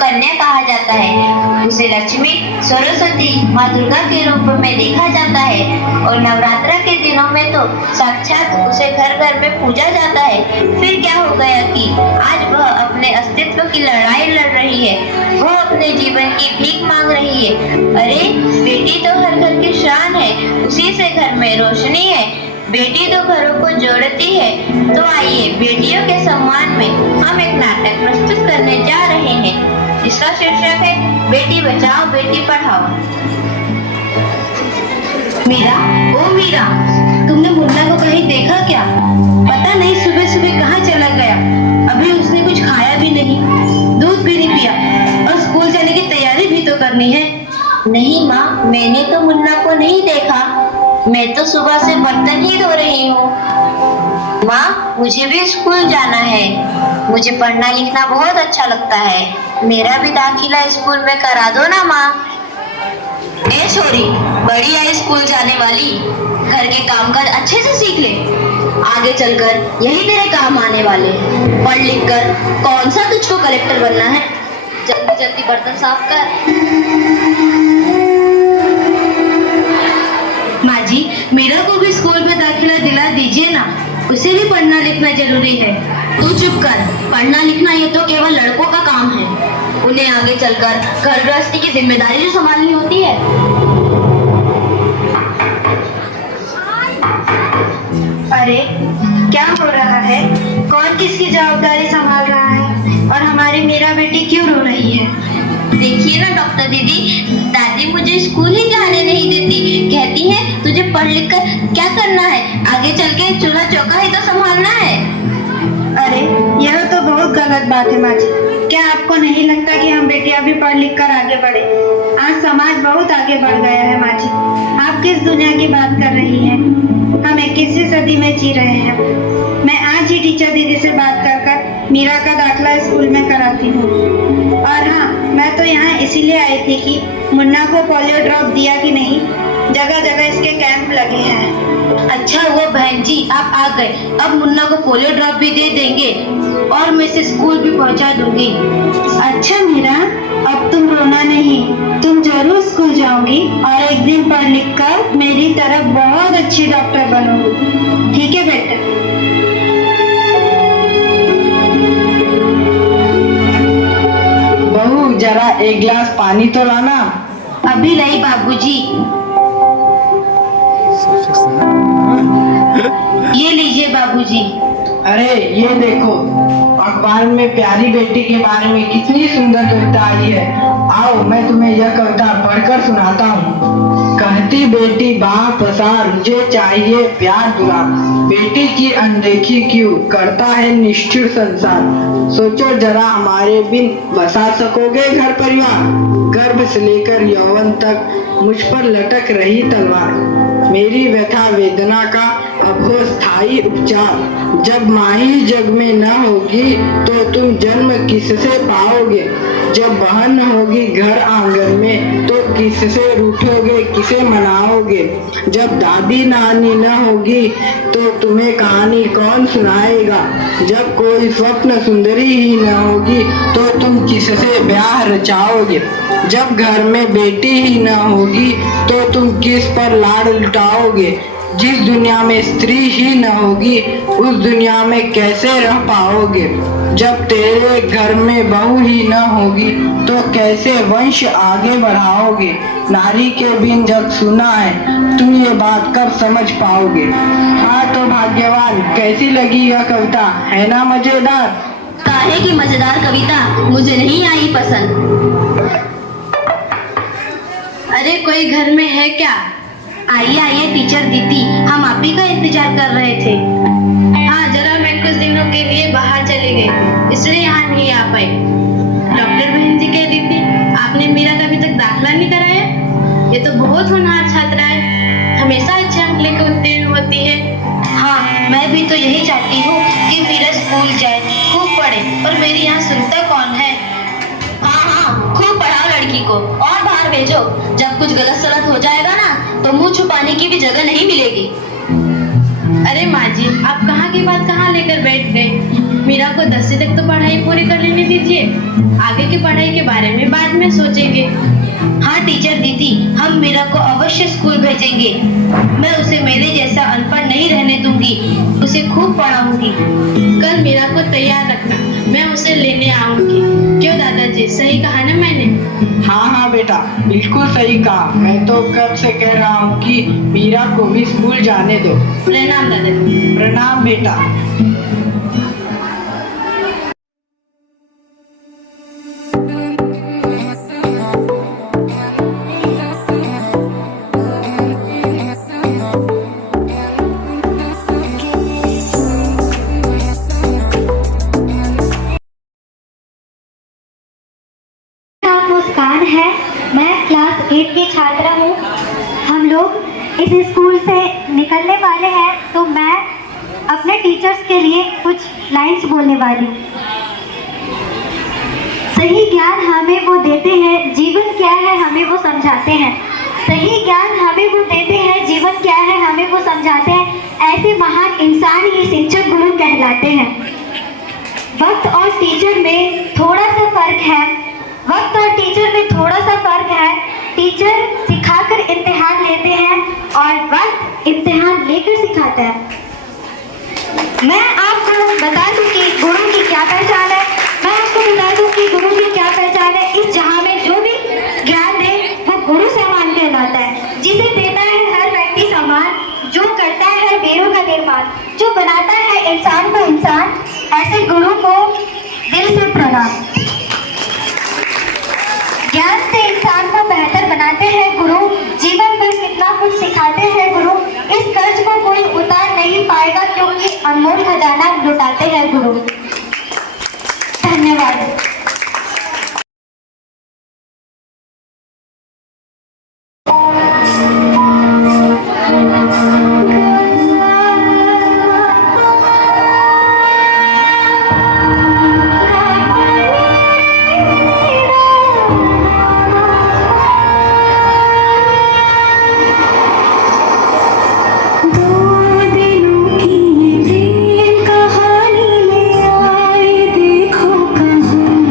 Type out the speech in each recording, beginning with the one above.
कन्या कहा जाता है। उसे लक्ष्मी, सरस्वती, माँ दुर्गा के रूप में देखा जाता है और नवरात्र के दिनों में तो साक्षात उसे घर घर में पूजा जाता है। फिर क्या हो गया कि आज वह अपने अस्तित्व की लड़ाई लड़ रही है, वह अपने जीवन की भीख मांग रही है। अरे बेटी तो हर घर की शान है, उसी से घर में रोशनी है, बेटी तो घरों को जोड़ती है। तो आइए बेटियों के सम्मान में हम एक नाटक प्रस्तुत करने जा रहे हैं जिसका शीर्षक है बेटी बचाओ बेटी पढ़ाओ। मीरा, ओ मीरा, तुमने मुन्ना को कहीं देखा क्या? पता नहीं सुबह सुबह कहाँ चला गया। अभी उसने कुछ खाया भी नहीं, दूध भी नहीं पिया और स्कूल जाने की तैयारी भी तो करनी है। नहीं माँ, मैंने तो मुन्ना को नहीं देखा, मैं तो सुबह से बर्तन ही धो रही हूँ। माँ, मुझे भी स्कूल जाना है, मुझे पढ़ना लिखना बहुत अच्छा लगता है, मेरा भी दाखिला स्कूल में करा दो ना माँ। ए छोरी, बड़ी है स्कूल जाने वाली, घर के कामकाज अच्छे से सीख ले, आगे चलकर यही तेरे काम आने वाले। पढ़ लिख कर कौन सा तुझको कलेक्टर बनना है? जल्दी जल्दी बर्तन साफ कर। माँ जी, मीरा को भी स्कूल में दाखिला दिला दीजिए ना, उसे भी पढ़ना लिखना जरूरी है। तू चुप कर, पढ़ना लिखना ये तो केवल लड़कों का काम है, उन्हें आगे चलकर घर गृहस्थी की जिम्मेदारी जो संभालनी होती है। अरे क्या हो रहा है? कौन किसकी जवाबदारी संभाल रहा है और हमारी मीरा बेटी क्यों रो रही है? देखिए ना डॉक्टर दीदी, दादी मुझे स्कूल ही जाने नहीं देती, कहती है तुझे पढ़ लिख कर क्या करना है, आगे चल के चूल्हा चौका ही तो संभालना है। अरे यह तो बहुत गलत बात है माँ जी। क्या आपको नहीं लगता कि हम बेटियां भी पढ़ लिख कर आगे बढ़े? आज समाज बहुत आगे बढ़ गया है माँ जी। आप किस दुनिया की बात कर रही हैं? हम 21वीं सदी में जी रहे हैं। मैं आज ही टीचर दीदी से बात कर कर मीरा का दाखिला स्कूल में कराती हूँ। और हाँ, मैं तो यहाँ इसीलिए आई थी कि मुन्ना को पोलियो ड्रॉप दिया कि नहीं, जगह जगह इसके कैंप लगे हैं। अच्छा हुआ बहन जी आप आ गए, अब मुन्ना को पोलियो ड्रॉप भी दे देंगे और मैं इसे स्कूल भी पहुंचा दूंगी। अच्छा मीरा, अब तुम रोना नहीं, तुम जरूर स्कूल जाओगी और एक दिन पढ़ लिख कर मेरी तरह बहुत अच्छी डॉक्टर बनोगी। ठीक है बेटा? बहू, जरा एक गिलास पानी तो लाना। अभी नहीं बाबूजी। ये लीजिए बाबूजी। अरे ये देखो, अखबार में प्यारी बेटी के बारे में कितनी सुंदर कविता आई है। आओ मैं तुम्हें यह कविता पढ़कर सुनाता हूँ। कहती बेटी बाप पसार, मुझे चाहिए प्यार दुलार, बेटी की अनदेखी क्यों करता है निष्ठुर संसार। सोचो जरा हमारे बिन बसा सकोगे घर परिवार, गर्भ से लेकर यौवन तक मुझ पर लटक रही तलवार। मेरी व्यथा वेदना का अब हो स्थायी उपचार, जब माँ ही जग में न होगी तो तुम जन्म किससे पाओगे। जब बहन न होगी घर आंगन में तो किससे रूठोगे, किसे मनाओगे। जब दादी नानी न होगी तो तुम्हें कहानी कौन सुनाएगा। जब कोई स्वप्न सुंदरी ही न होगी तो तुम किससे ब्याह रचाओगे। जब घर में बेटी ही न होगी तो तुम किस पर लाड़ लुटाओगे। जिस दुनिया में स्त्री ही न होगी उस दुनिया में कैसे रह पाओगे। जब तेरे घर में बहू ही न होगी तो कैसे वंश आगे बढ़ाओगे। नारी के बिन जग सुना है, तुम ये बात कब समझ पाओगे। हाँ तो भाग्यवान, कैसी लगी यह कविता, है ना मजेदार? काहे की मजेदार कविता मुझे नहीं आई पसंद। अरे कोई घर में है क्या? आइए आइए टीचर दीदी, हम आप ही का इंतजार कर रहे थे। हाँ जरा मैं कुछ दिनों के लिए बाहर चली गई, इसलिए यहाँ नहीं आ पाई। डॉक्टर बहन जी कह रही थी आपने मीरा का अभी तक दाखिला नहीं कराया। ये तो बहुत होनहार छात्रा है, हमेशा अच्छे अंक लेकर उत्तीर्ण होती है। हाँ मैं भी तो यही चाहती हूँ कि मीरा स्कूल जाए, खूब पढ़े, और मेरी यहाँ सुनता कौन है। हाँ खूब पढ़ाओ लड़की को और बाहर भेजो, जब कुछ गलत सलत हो जाएगा ना तो मुंह छुपाने की भी जगह नहीं मिलेगी। अरे माँ जी, आप कहाँ की बात कहाँ लेकर बैठ गए? मीरा को 10वीं तक तो पढ़ाई पूरी कर लेने दीजिए, आगे की पढ़ाई के बारे में बाद में सोचेंगे। हाँ टीचर दीदी, हम मीरा को अवश्य स्कूल भेजेंगे। मैं उसे मेरे जैसा अनपढ़ नहीं रहने दूंगी, उसे खूब पढ़ाऊंगी। कल मीरा को तैयार रखना, मैं उसे लेने आऊंगी। क्यों दादाजी, सही कहा ना मैंने? हाँ हाँ बेटा, बिल्कुल सही कहा। मैं तो कब से कह रहा हूँ कि मीरा को भी स्कूल जाने दो। प्रणाम दादाजी। प्रणाम बेटा। नाम मुस्कान है, मैं क्लास 8 की छात्रा हूँ। हम लोग इस स्कूल से निकलने वाले हैं, तो मैं अपने टीचर्स के लिए कुछ लाइंस बोलने वाली हूँ। सही ज्ञान हमें वो देते हैं, जीवन क्या है हमें वो समझाते हैं। सही ज्ञान हमें वो देते हैं, जीवन क्या है हमें वो समझाते हैं। ऐसे महान इंसान ही शिक्षक गुरु कहलाते हैं। वक्त और टीचर में थोड़ा सा फर्क है। वक्त और टीचर में थोड़ा सा फर्क है। टीचर सिखाकर इम्तिहान लेते हैं और वक्त इम्तिहान लेकर सिखाता है। मैं आपको बता दूं कि गुरु की क्या पहचान है। मैं आपको बता दूं कि गुरु की क्या पहचान है। इस जहां में जो भी ज्ञान दे वो गुरु समान कहलाता है। जिसे देता है हर व्यक्ति समान, जो करता है वीरों का निर्माण, जो बनाता है इंसान को इंसान, ऐसे गुरु को दिल से प्रणाम। ज्ञान से इंसान को बेहतर बनाते हैं गुरु, जीवन भर कितना कुछ सिखाते हैं गुरु। इस कर्ज को कोई उतार नहीं पाएगा, क्योंकि अनमोल खजाना लुटाते हैं गुरु। धन्यवाद। कहानी ले आए देखो कहाँ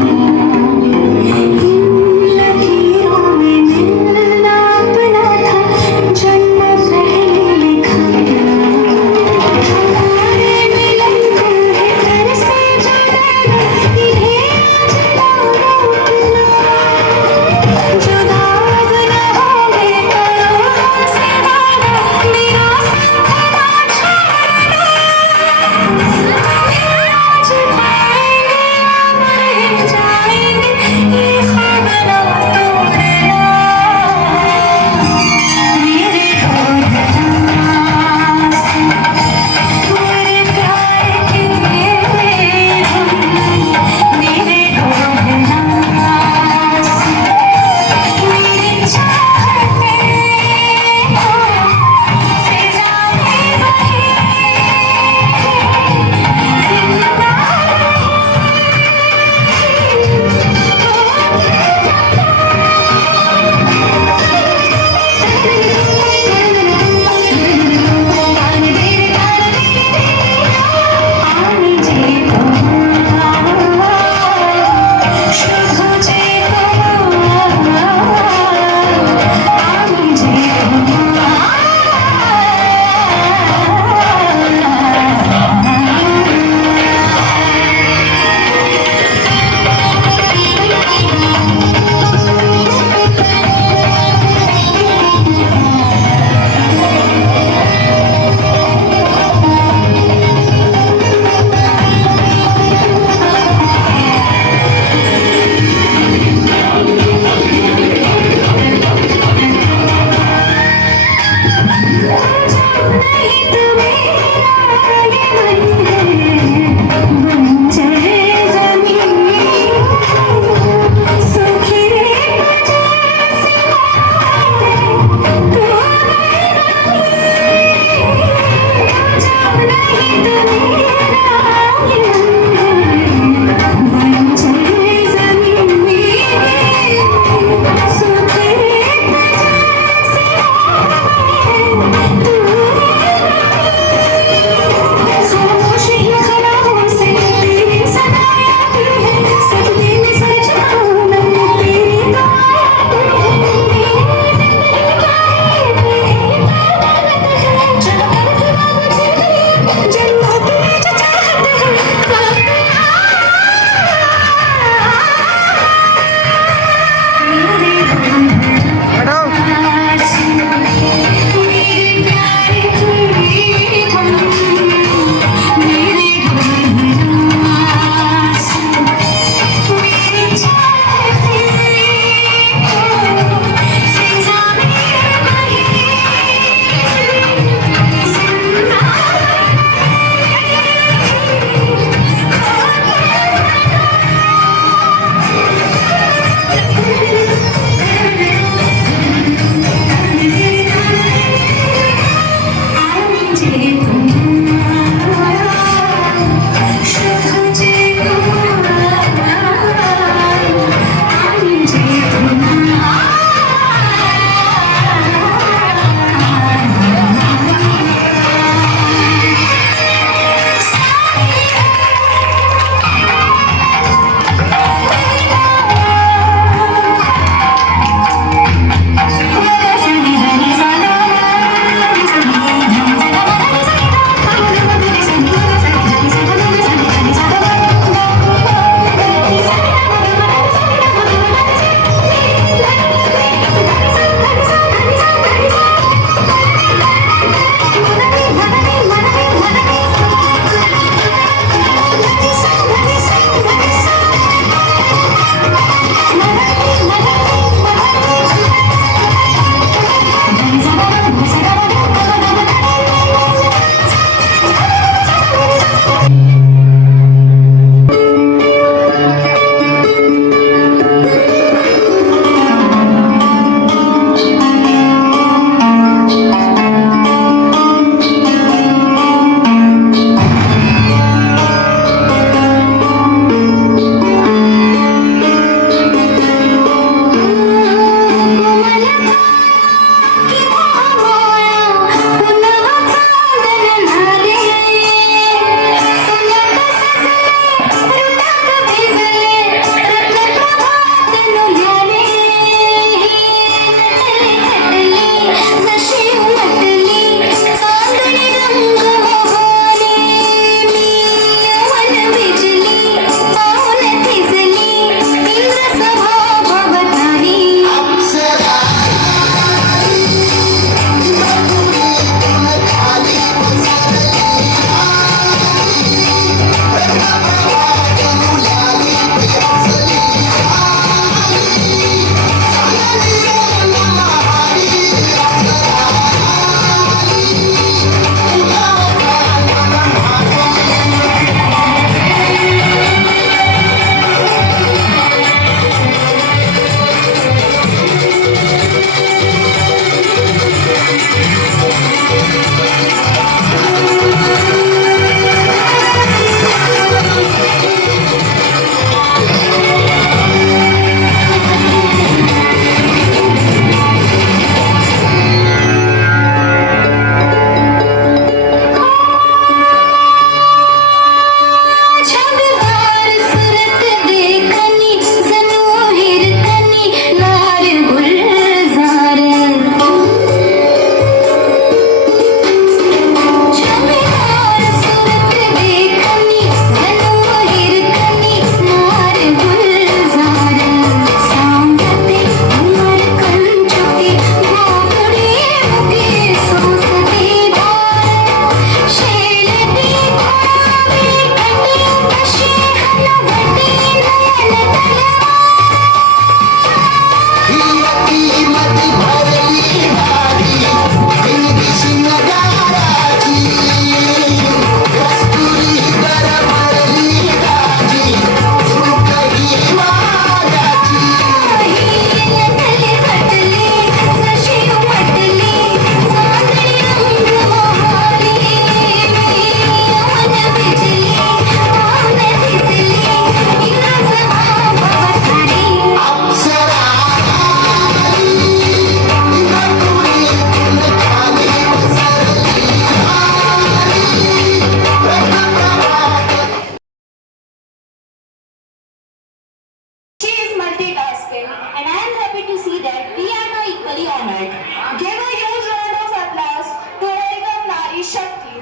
stomach. Give a huge round of applause to welcome Nari Shakti.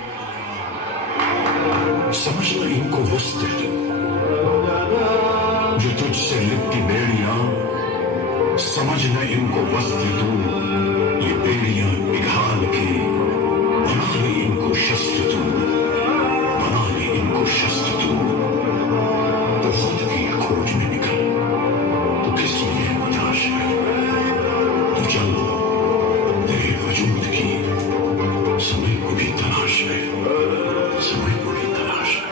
समझना इनको वस्त्र जो तुझसे लिपटी बेड़ियां, समझना इनको वस्त्र तू, ये बेड़ियां पिघाल के बना ले इनको शस्त्र तू, बना ले इनको शस्त्र तू। तो खुद की खोज में निकल, तो किस लिए मदाश है, तो चल तेरे वजूद की समय को भी तलाश है, समय को भी तलाश है।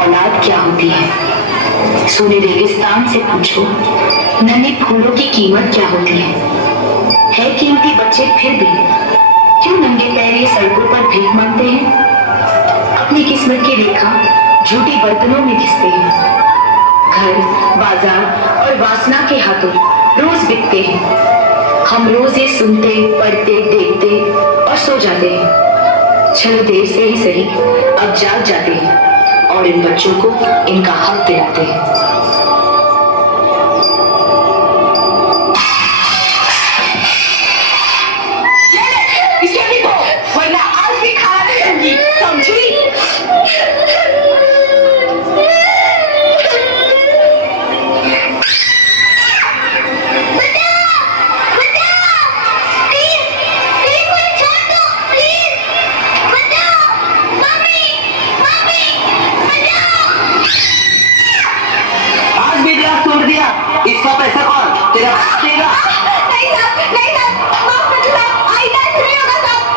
औलाद क्या होती है? सोने रेगिस्तान से पूछो, नन्हे फूलों की कीमत क्या होती है कीमती बच्चे फिर भी क्यों नंगे पैर ये सड़कों पर भीख मांगते हैं? अपनी किस्मत की रेखा झूठी बर्तनों में घिसते हैं। घर, बाजार और वासना के हाथों रोज बिकते हैं। हम रोज ये सुनते, पढ़ते, देखते और सो जाते हैं। चलो देर से ही सही, अब जाग जाते हैं और इन बच्चों को इनका हक दिलाते हैं। इसे लिखो, वरना आज भी खाना नहीं दूंगी, समझी? इसका पैसा कौन तेरा देगा? नहीं साहब, नहीं साहब, माफ कर दो साहब, आइंदा ऐसे नहीं होगा साहब।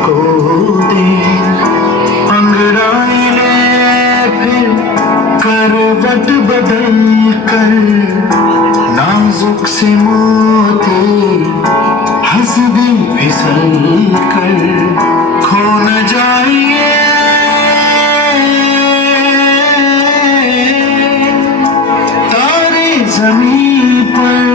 को दे, अंगड़ाई ले फिर करवट बदल कर, नाजुक से मोती हंस भी फिसल कर खो न जाइए तारे जमीन पर।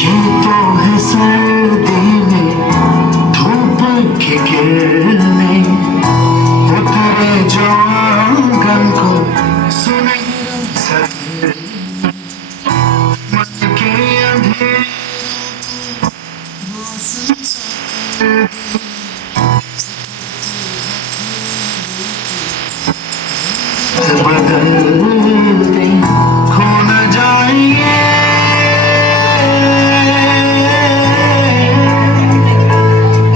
ये तो है सर्दी में धूप की किरणें उतरे जो आंगन को सुने सर मन के अंधेरे बदल दे खो न जाइए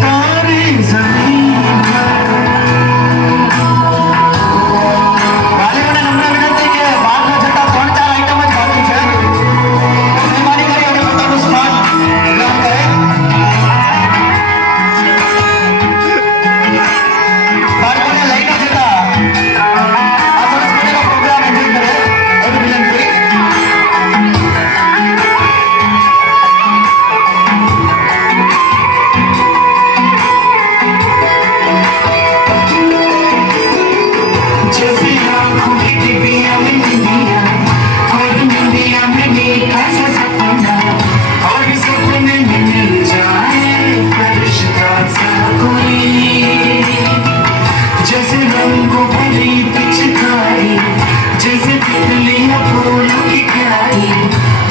तारे जमीन पर। वालीઓને નમ્ર વિનંતી કે બારના છઠ્ઠા 3-4 આઈટમ જ બાકી છે, મહેરબાની કરી અને પોતાનું સ્થાન ગ્રહણ કરે। બાળકોને લઈને જતા આ સરસ મજાનો પ્રોગ્રામ એન્જોય કરે એવી વિનંતી। जैसे आँखों की डिबिया में निंदिया और निंदिया में मीठा सा सपना और सपने में मिल जाए फरिश्ता सा कोई। जैसे रंगों भरी पिचकारी, जैसे तितलियां फूलों की क्यारी,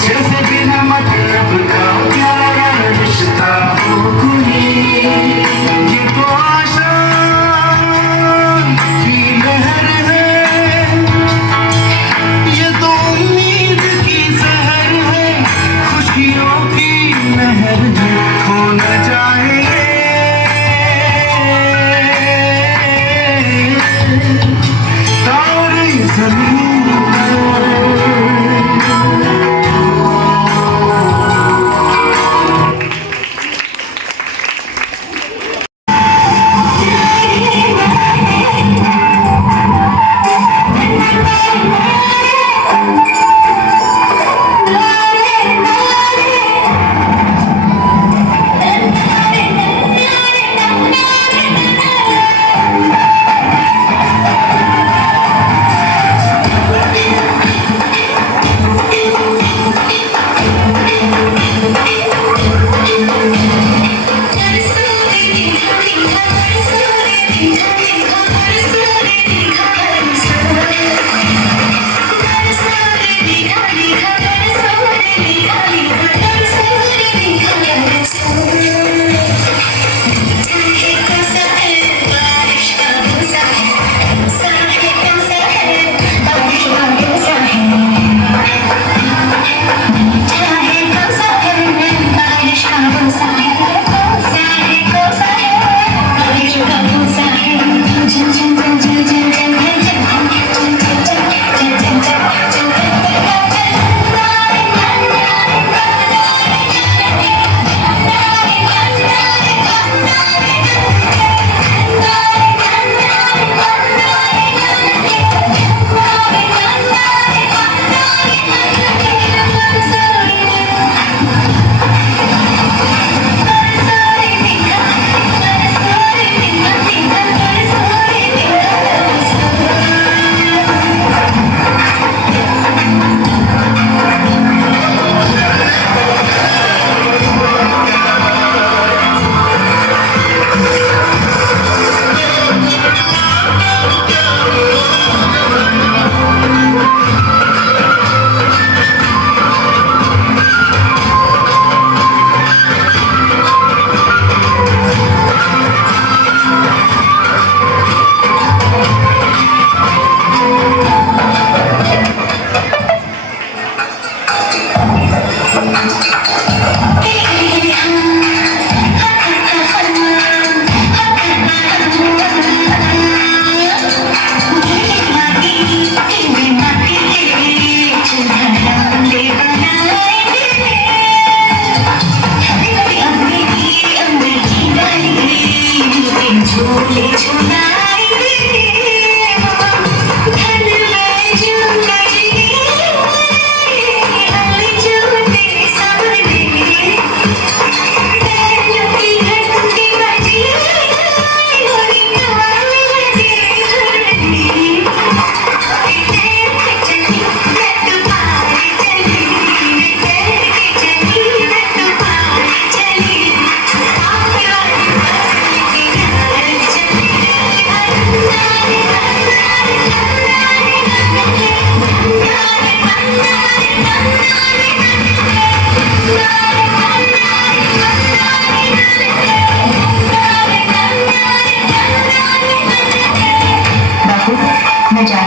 जैसे बिना मतलब का प्यारा रिश्ता हो कोई। ये तो आशा की लहर है, ये तो उम्मीद की सहर है, खुशियों की लहर है खो न जाए तारे जमीन पर।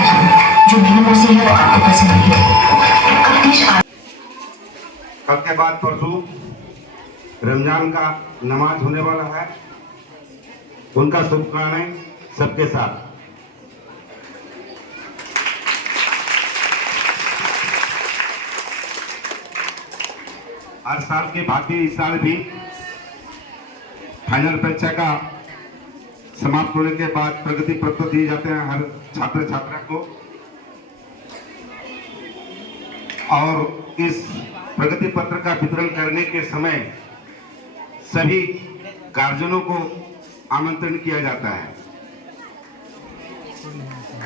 जो मेरी मर्जी है वो आपको पसंद नहीं है। अब देश कल के बाद परसों रमजान का नमाज होने वाला है, उनका शुभकामनाएं सबके साथ। हर साल के भांति इस साल भी फाइनल परीक्षा का समाप्त होने के बाद प्रगति पत्र दिए जाते हैं हर छात्र छात्रा को, और इस प्रगति पत्र का वितरण करने के समय सभी गार्जियनों को आमंत्रण किया जाता है,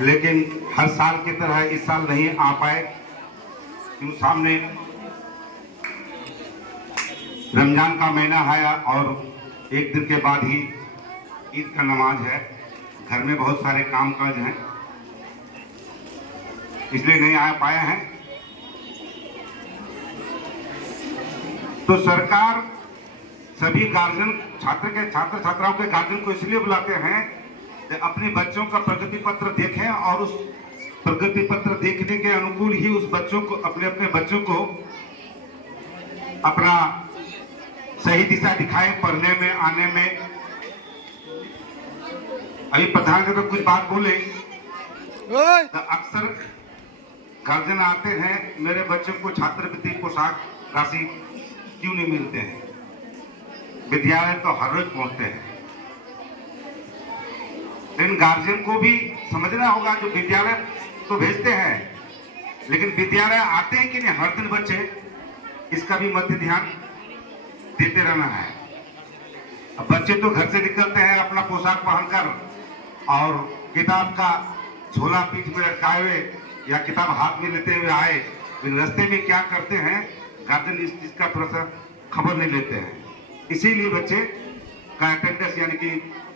लेकिन हर साल की तरह इस साल नहीं आ पाए क्योंकि सामने रमजान का महीना आया और एक दिन के बाद ही ईद का नमाज है, घर में बहुत सारे काम काज हैं, इसलिए नहीं आ पाए हैं। तो सरकार सभी गार्जियन छात्र छात्राओं के गार्जियन को इसलिए बुलाते हैं कि अपने बच्चों का प्रगति पत्र देखें और उस प्रगति पत्र देखने के अनुकूल ही उस बच्चों को अपने बच्चों को अपना सही दिशा दिखाएं पढ़ने में आने में। अभी प्रधान जी तो कुछ बात बोले तो अक्सर गार्जियन आते हैं, मेरे बच्चों को छात्रवृत्ति पोशाक राशि क्यों नहीं मिलते हैं, विद्यालय तो हर रोज पहुंचते हैं। लेकिन गार्जियन को भी समझना होगा, जो विद्यालय तो भेजते हैं लेकिन विद्यालय आते हैं कि नहीं हर दिन बच्चे, इसका भी मध्य ध्यान देते रहना है। अब बच्चे तो घर से निकलते हैं अपना पोशाक पहनकर और किताब का झोला पीठ में लटकाए हुए या किताब हाथ में लेते हुए आए, रास्ते में क्या करते हैं गार्जियन इस चीज का थोड़ा सा खबर नहीं लेते हैं, इसीलिए बच्चे का अटेंडेंस यानी कि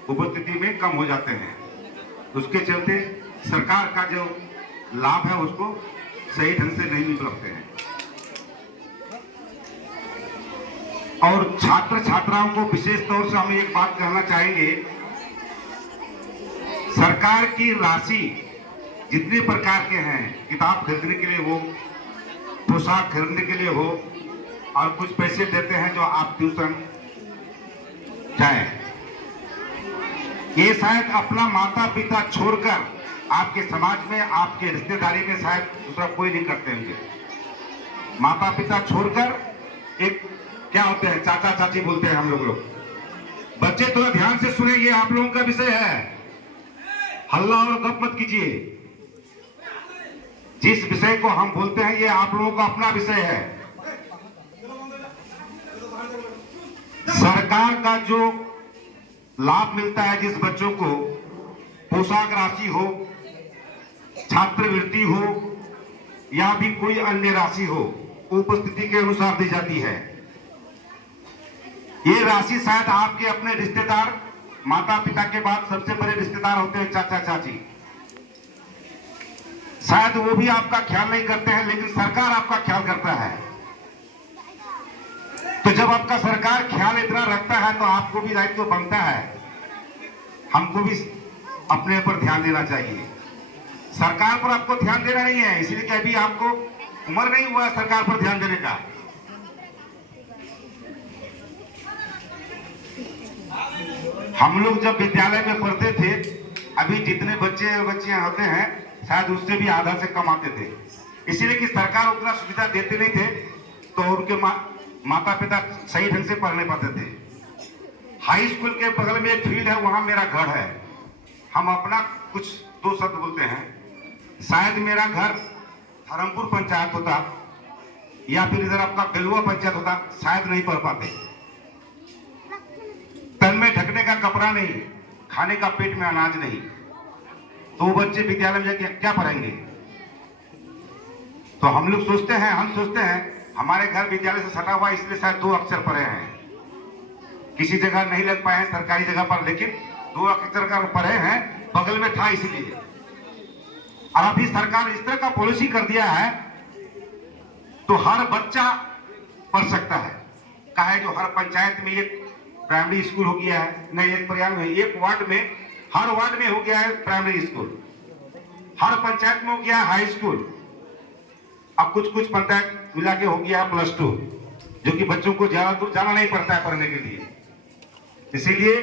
उपस्थिति में कम हो जाते हैं। उसके चलते सरकार का जो लाभ है उसको सही ढंग से नहीं मिल पाते हैं। और छात्र छात्राओं को विशेष तौर से हम एक बात कहना चाहेंगे, सरकार की राशि जितने प्रकार के हैं, किताब खरीदने के लिए हो, पोशाक खरीदने के लिए हो, और कुछ पैसे देते हैं जो आप ट्यूशन जाए, ये शायद अपना माता पिता छोड़कर आपके समाज में आपके रिश्तेदारी में शायद दूसरा कोई नहीं करते होंगे। माता पिता छोड़कर एक क्या होते हैं चाचा चाची बोलते हैं हम लोग। बच्चे थोड़ा ध्यान से सुने, ये आप लोगों का विषय है, हल्ला और गप मत कीजिए। जिस विषय को हम बोलते हैं ये आप लोगों का अपना विषय है। सरकार का जो लाभ मिलता है जिस बच्चों को, पोशाक राशि हो, छात्रवृत्ति हो या भी कोई अन्य राशि हो, उपस्थिति के अनुसार दी जाती है। ये राशि शायद आपके अपने रिश्तेदार, माता पिता के बाद सबसे बड़े रिश्तेदार होते हैं चाचा चाची, शायद वो भी आपका ख्याल नहीं करते हैं, लेकिन सरकार आपका ख्याल करता है। तो जब आपका सरकार ख्याल इतना रखता है तो आपको भी दायित्व बनता है, हमको भी अपने पर ध्यान देना चाहिए। सरकार पर आपको ध्यान देना नहीं है, इसलिए कि अभी आपको उम्र नहीं हुआ है सरकार पर ध्यान देने का। हम लोग जब विद्यालय में पढ़ते थे, अभी जितने बच्चे बच्चियां होते हैं शायद उससे भी आधा से कम आते थे, इसीलिए कि सरकार उतना सुविधा देते नहीं थे, तो उनके माता पिता सही ढंग से पढ़ने पाते थे। हाई स्कूल के बगल में एक फील्ड है, वहां मेरा घर है। हम अपना कुछ दो शब्द बोलते हैं, शायद मेरा घर धर्मपुर पंचायत होता या फिर इधर आपका बेलुआ पंचायत होता, शायद नहीं पढ़ पाते। तन में ढकने का कपड़ा नहीं, खाने का पेट में अनाज नहीं, तो बच्चे विद्यालय में जाके क्या पढ़ेंगे। तो हम लोग सोचते हैं हमारे घर विद्यालय से सटा हुआ, इसलिए शायद 2 अक्षर पढ़े हैं, किसी जगह नहीं लग पाए हैं सरकारी जगह पर, लेकिन 2 अक्षर का पढ़े हैं, बगल में था इसलिए। और अभी सरकार इस तरह का पॉलिसी कर दिया है तो हर बच्चा पढ़ सकता है। कहा है जो हर पंचायत में एक प्राइमरी स्कूल हो गया है, नहीं एक पर्याय में, एक वार्ड में, हर वार्ड में हो गया है प्राइमरी स्कूल। हर पंचायत में हो गया हाई स्कूल, अब कुछ कुछ पंचायत मिला के हो गया +2, जो कि बच्चों को ज्यादा दूर जाना नहीं पड़ता है पढ़ने के लिए। इसीलिए